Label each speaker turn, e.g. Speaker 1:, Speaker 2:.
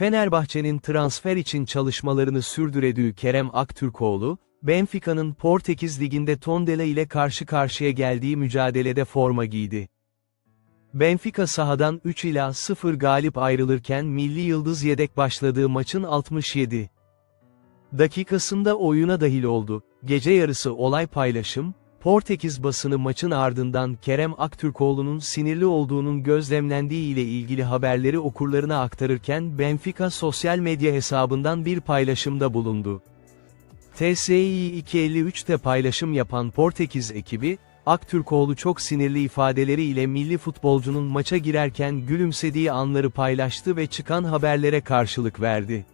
Speaker 1: Fenerbahçe'nin transfer için çalışmalarını sürdürdüğü Kerem Aktürkoğlu, Benfica'nın Portekiz Ligi'nde Tondela ile karşı karşıya geldiği mücadelede forma giydi. Benfica sahadan 3 ila 0 galip ayrılırken Milli Yıldız yedek başladığı maçın 67 dakikasında oyuna dahil oldu. Gece yarısı olay paylaşım, Portekiz basını maçın ardından Kerem Aktürkoğlu'nun sinirli olduğunun gözlemlendiği ile ilgili haberleri okurlarına aktarırken Benfica sosyal medya hesabından bir paylaşımda bulundu. TSI 253'te paylaşım yapan Portekiz ekibi, Aktürkoğlu çok sinirli ifadeleri ile milli futbolcunun maça girerken gülümsediği anları paylaştı ve çıkan haberlere karşılık verdi.